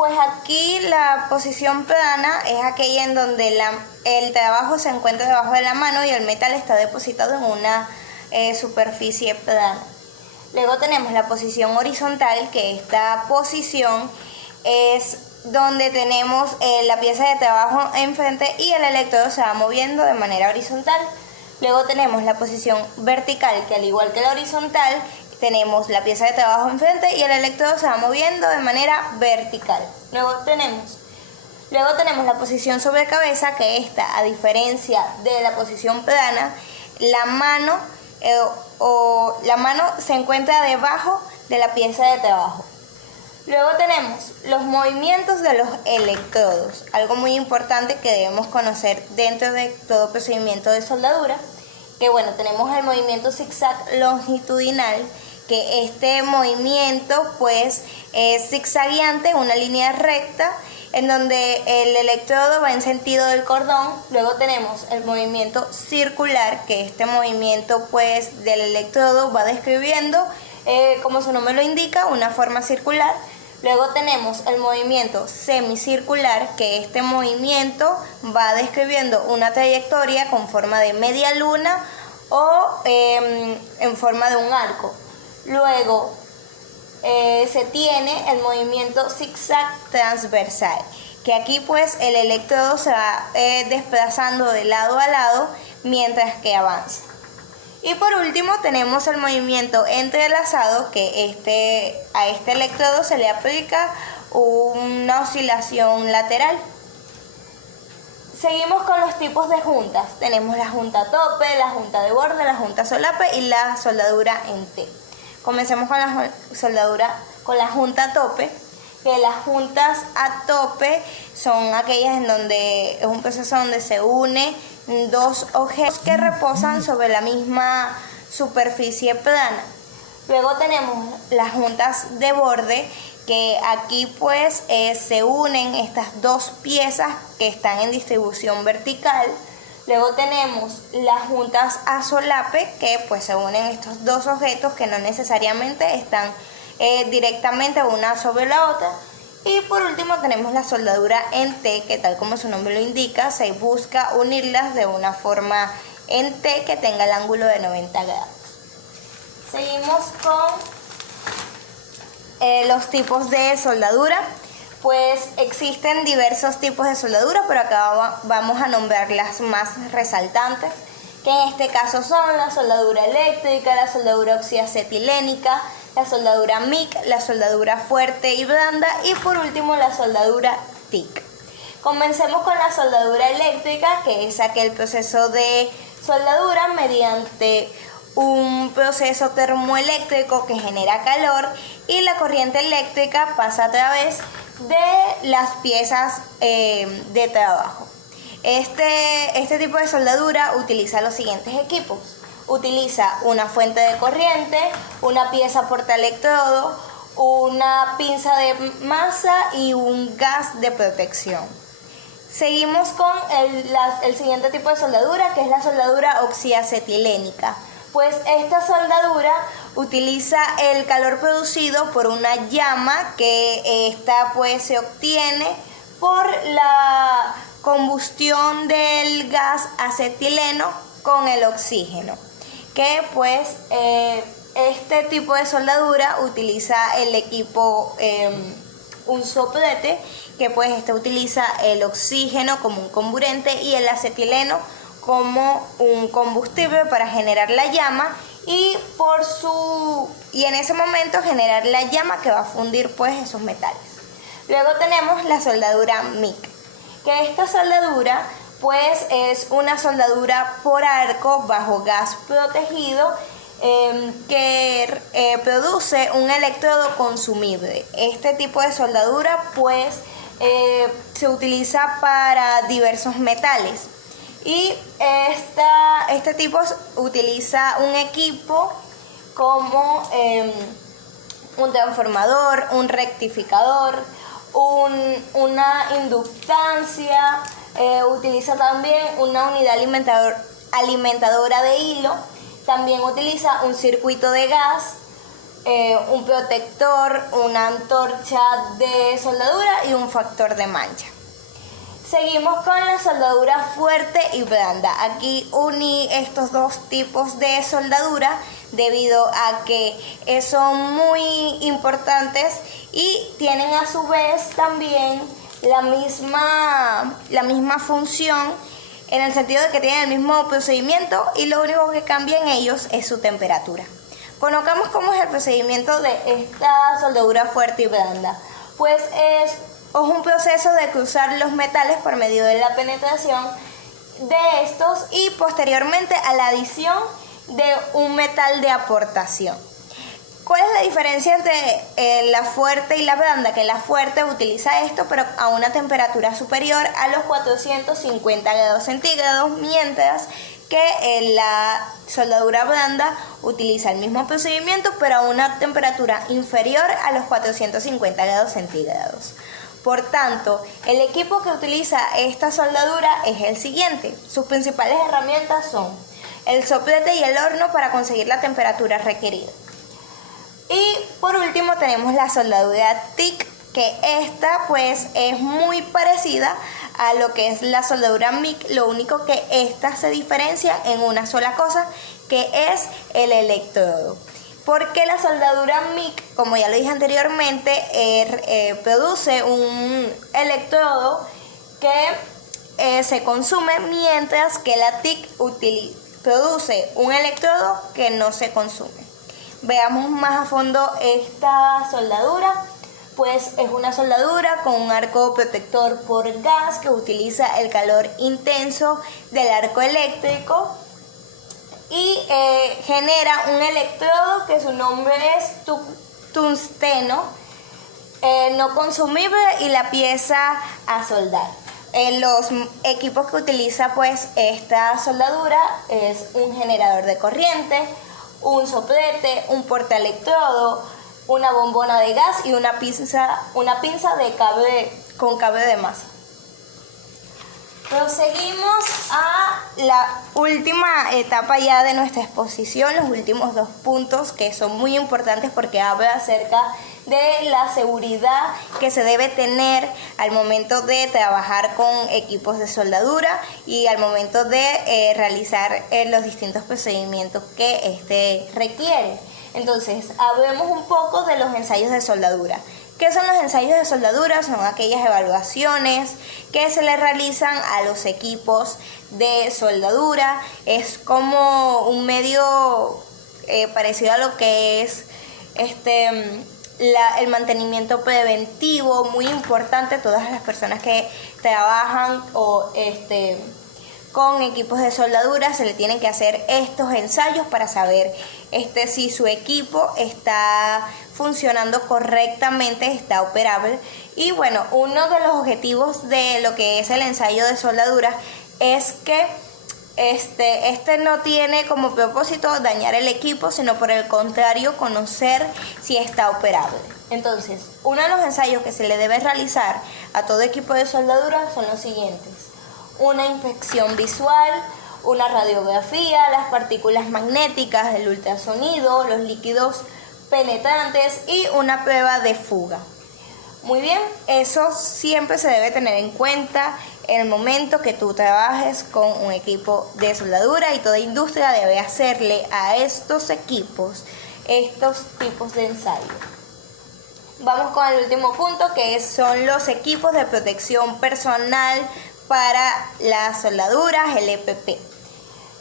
Pues aquí la posición plana es aquella en donde el trabajo se encuentra debajo de la mano y el metal está depositado en una superficie plana. Luego tenemos la posición horizontal, que esta posición es donde tenemos la pieza de trabajo enfrente y el electrodo se va moviendo de manera horizontal. Luego tenemos la posición vertical, que al igual que la horizontal, tenemos la pieza de trabajo enfrente y el electrodo se va moviendo de manera vertical. Luego tenemos la posición sobre cabeza, que esta, a diferencia de la posición plana, la mano se encuentra debajo de la pieza de trabajo. Luego tenemos los movimientos de los electrodos, algo muy importante que debemos conocer dentro de todo procedimiento de soldadura, que bueno, tenemos el movimiento zigzag longitudinal, que este movimiento pues es zigzagueante, una línea recta, en donde el electrodo va en sentido del cordón. Luego tenemos el movimiento circular, que este movimiento pues del electrodo va describiendo, como su nombre lo indica, una forma circular. Luego tenemos el movimiento semicircular, que este movimiento va describiendo una trayectoria con forma de media luna o en forma de un arco. Luego se tiene el movimiento zigzag transversal, que aquí pues el electrodo se va desplazando de lado a lado mientras que avanza. Y por último tenemos el movimiento entrelazado, que a este electrodo se le aplica una oscilación lateral. Seguimos con los tipos de juntas. Tenemos la junta tope, la junta de borde, la junta solape y la soldadura en T. Comencemos con la junta tope, que las juntas a tope son aquellas en donde es un proceso donde se une dos objetos que reposan sobre la misma superficie plana. Luego tenemos las juntas de borde, que aquí pues se unen estas dos piezas que están en distribución vertical. Luego tenemos las juntas a solape, que pues se unen estos dos objetos que no necesariamente están directamente una sobre la otra. Y por último tenemos la soldadura en T, que tal como su nombre lo indica, se busca unirlas de una forma en T que tenga el ángulo de 90 grados. Seguimos con los tipos de soldadura. Pues existen diversos tipos de soldadura, pero acá vamos a nombrar las más resaltantes, que en este caso son la soldadura eléctrica, la soldadura oxiacetilénica, la soldadura MIG, la soldadura fuerte y blanda y por último la soldadura TIC. Comencemos con la soldadura eléctrica, que es aquel proceso de soldadura mediante un proceso termoeléctrico que genera calor y la corriente eléctrica pasa a través de las piezas de trabajo. Este tipo de soldadura utiliza los siguientes equipos. Utiliza una fuente de corriente, una pieza portaelectrodo, una pinza de masa y un gas de protección. Seguimos con el siguiente tipo de soldadura, que es la soldadura oxiacetilénica. Pues esta soldadura utiliza el calor producido por una llama, que esta pues se obtiene por la combustión del gas acetileno con el oxígeno, que pues este tipo de soldadura utiliza el equipo un soplete, que pues utiliza el oxígeno como un comburente y el acetileno como un combustible para generar la llama y en ese momento generar la llama que va a fundir pues esos metales. Luego tenemos la soldadura MIG, que esta soldadura pues es una soldadura por arco bajo gas protegido que produce un electrodo consumible. Este tipo de soldadura pues se utiliza para diversos metales. Y este tipo utiliza un equipo como un transformador, un rectificador, una inductancia, utiliza también una unidad alimentadora de hilo, también utiliza un circuito de gas, un protector, una antorcha de soldadura y un factor de mancha. Seguimos con la soldadura fuerte y blanda. Aquí uní estos dos tipos de soldadura debido a que son muy importantes y tienen a su vez también la misma función, en el sentido de que tienen el mismo procedimiento y lo único que cambia en ellos es su temperatura. Conozcamos cómo es el procedimiento de esta soldadura fuerte y blanda. Pues es un proceso de cruzar los metales por medio de la penetración de estos y posteriormente a la adición de un metal de aportación. ¿Cuál es la diferencia entre la fuerte y la blanda? Que la fuerte utiliza esto pero a una temperatura superior a los 450 grados centígrados, mientras que la soldadura blanda utiliza el mismo procedimiento pero a una temperatura inferior a los 450 grados centígrados. Por tanto, el equipo que utiliza esta soldadura es el siguiente. Sus principales herramientas son el soplete y el horno para conseguir la temperatura requerida. Y por último tenemos la soldadura TIC, que esta pues es muy parecida a lo que es la soldadura MIG, lo único que esta se diferencia en una sola cosa, que es el electrodo. Porque la soldadura MIG, como ya lo dije anteriormente, produce un electrodo que se consume, mientras que la TIC produce un electrodo que no se consume. Veamos más a fondo esta soldadura. Pues es una soldadura con un arco protector por gas que utiliza el calor intenso del arco eléctrico y genera un electrodo que su nombre es tungsteno no consumible y la pieza a soldar. Los equipos que utiliza pues esta soldadura es un generador de corriente, un soplete, un portaelectrodo, una bombona de gas y una pinza con cable de masa. Proseguimos a la última etapa ya de nuestra exposición, los últimos dos puntos que son muy importantes porque habla acerca de la seguridad que se debe tener al momento de trabajar con equipos de soldadura y al momento de realizar los distintos procedimientos que este requiere. Entonces, hablemos un poco de los ensayos de soldadura. ¿Qué son los ensayos de soldadura? Son aquellas evaluaciones que se le realizan a los equipos de soldadura. Es como un medio parecido a lo que es el mantenimiento preventivo, muy importante. Todas las personas que trabajan con equipos de soldadura se le tienen que hacer estos ensayos para saber si su equipo está funcionando correctamente, está operable. Y bueno, uno de los objetivos de lo que es el ensayo de soldadura es que no tiene como propósito dañar el equipo, sino por el contrario, conocer si está operable. Entonces, uno de los ensayos que se le debe realizar a todo equipo de soldadura son los siguientes: una inspección visual, una radiografía, las partículas magnéticas, el ultrasonido, los líquidos penetrantes y una prueba de fuga. Muy bien, eso siempre se debe tener en cuenta en el momento que tú trabajes con un equipo de soldadura, y toda industria debe hacerle a estos equipos estos tipos de ensayo. Vamos con el último punto, que son los equipos de protección personal para las soldaduras, el EPP.